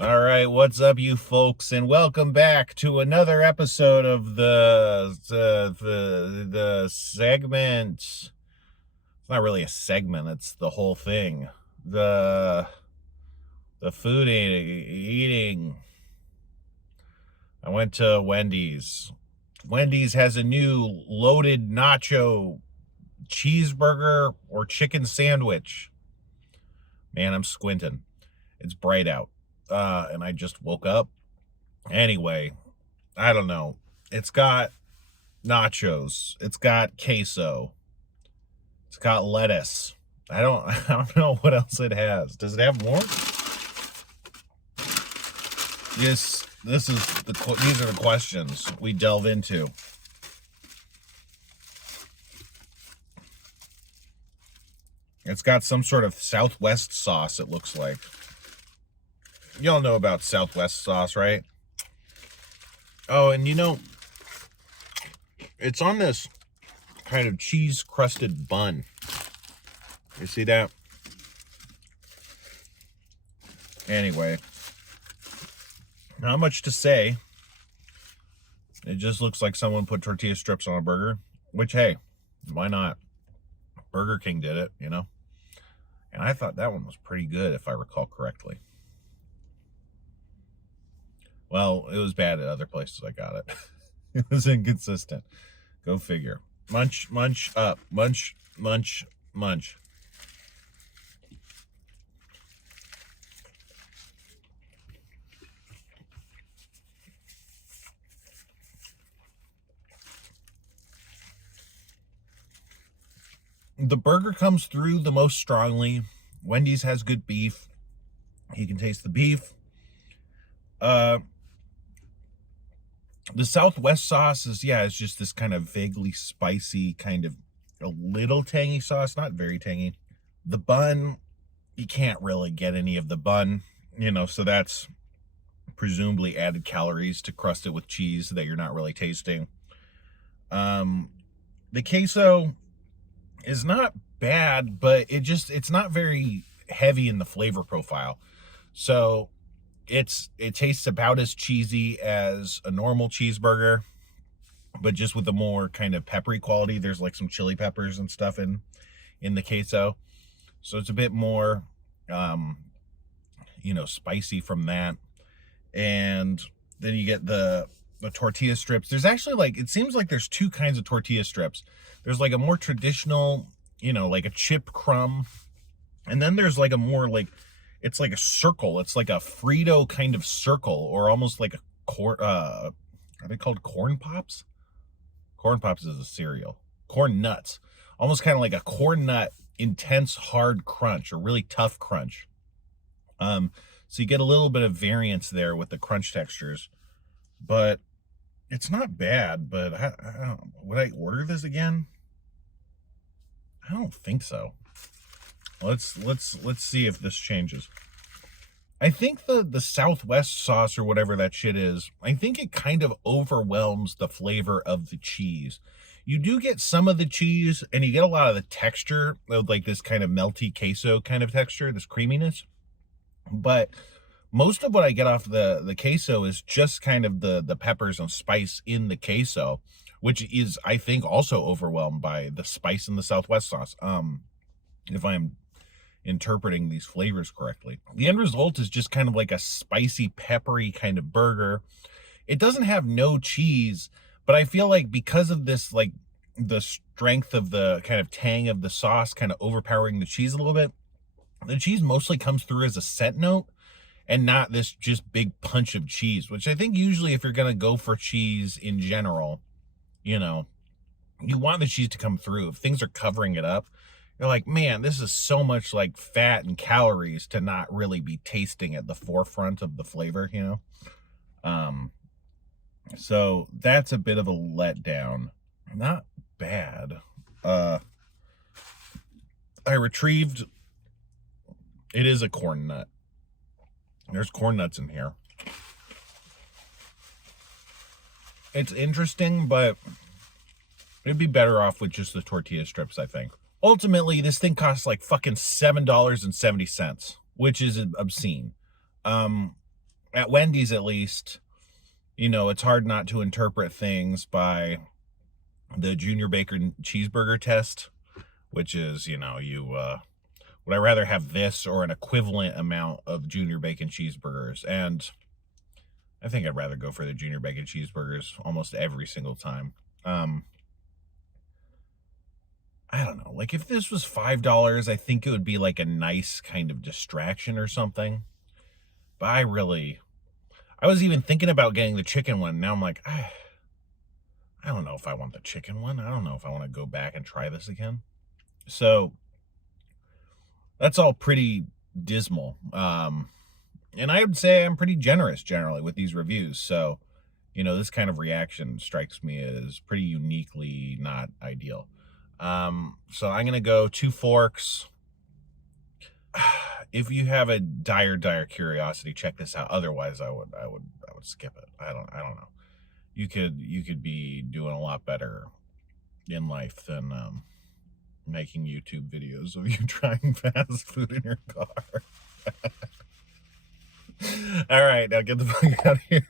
All right, what's up, you folks, and welcome back to another episode of the segment. It's not really a segment; it's the whole thing. The the food eating. I went to Wendy's. Wendy's has a new loaded nacho cheeseburger or chicken sandwich. Man, I'm squinting. It's bright out, and I just woke up. Anyway, I don't know. It's got nachos. It's got queso. It's got lettuce. I don't know what else it has. Does it have more? These are the questions we delve into. It's got some sort of Southwest sauce, it looks like. Y'all know about Southwest sauce, right? Oh, and it's on this kind of cheese crusted bun. You see that? Anyway, not much to say. It just looks like someone put tortilla strips on a burger, which, hey, why not? Burger King did it, And I thought that one was pretty good, if I recall correctly. Well, it was bad at other places I got it. It was inconsistent. Go figure. Munch, munch up. Munch, munch, munch. The burger comes through the most strongly. Wendy's has good beef. You can taste the beef. The Southwest sauce is just this kind of vaguely spicy, kind of a little tangy sauce, not very tangy. The bun, you can't really get any of the bun, so that's presumably added calories to crust it with cheese that you're not really tasting. The queso is not bad, but it's not very heavy in the flavor profile. So it tastes about as cheesy as a normal cheeseburger, but just with a more kind of peppery quality. There's like some chili peppers and stuff in the queso. So it's a bit more spicy from that. And then you get the tortilla strips. There's actually it seems like there's two kinds of tortilla strips. There's like a more traditional, like a chip crumb. And then there's like a more it's like a circle. It's like a Frito kind of circle, or almost like a corn, are they called corn pops? Corn pops is a cereal. Corn nuts. Almost kind of like a corn nut, intense, hard crunch, or really tough crunch. So you get a little bit of variance there with the crunch textures, but it's not bad. But I don't, would I order this again? I don't think so. Let's see if this changes. I think the Southwest sauce, or whatever that shit is, I think it kind of overwhelms the flavor of the cheese. You do get some of the cheese, and you get a lot of the texture of like this kind of melty queso kind of texture, this creaminess. But most of what I get off the queso is just kind of the peppers and spice in the queso, which is, I think, also overwhelmed by the spice in the Southwest sauce. If I'm interpreting these flavors correctly. The end result is just kind of like a spicy, peppery kind of burger. It doesn't have no cheese, but I feel like because of this, like the strength of the kind of tang of the sauce kind of overpowering the cheese a little bit, the cheese mostly comes through as a scent note and not this just big punch of cheese, which I think usually if you're going to go for cheese in general, you want the cheese to come through. If things are covering it up, you're like, man, this is so much like fat and calories to not really be tasting at the forefront of the flavor, So that's a bit of a letdown. Not bad. I retrieved, it is a corn nut. There's corn nuts in here. It's interesting, but it'd be better off with just the tortilla strips, I think. Ultimately, this thing costs like fucking $7.70, which is obscene. at Wendy's at least, you know, it's hard not to interpret things by the junior bacon cheeseburger test, which is, you know, would I rather have this or an equivalent amount of junior bacon cheeseburgers? And I think I'd rather go for the junior bacon cheeseburgers almost every single time. I don't know. Like if this was $5, I think it would be like a nice kind of distraction or something. But I was even thinking about getting the chicken one. Now I'm like, I don't know if I want the chicken one. I don't know if I want to go back and try this again. So that's all pretty dismal. And I would say I'm pretty generous generally with these reviews. So, you know, this kind of reaction strikes me as pretty uniquely not ideal. So I'm going to go 2 forks. If you have a dire curiosity, check this out. Otherwise, I would skip it. I don't know. You could be doing a lot better in life than making YouTube videos of you trying fast food in your car. All right, now get the fuck out of here.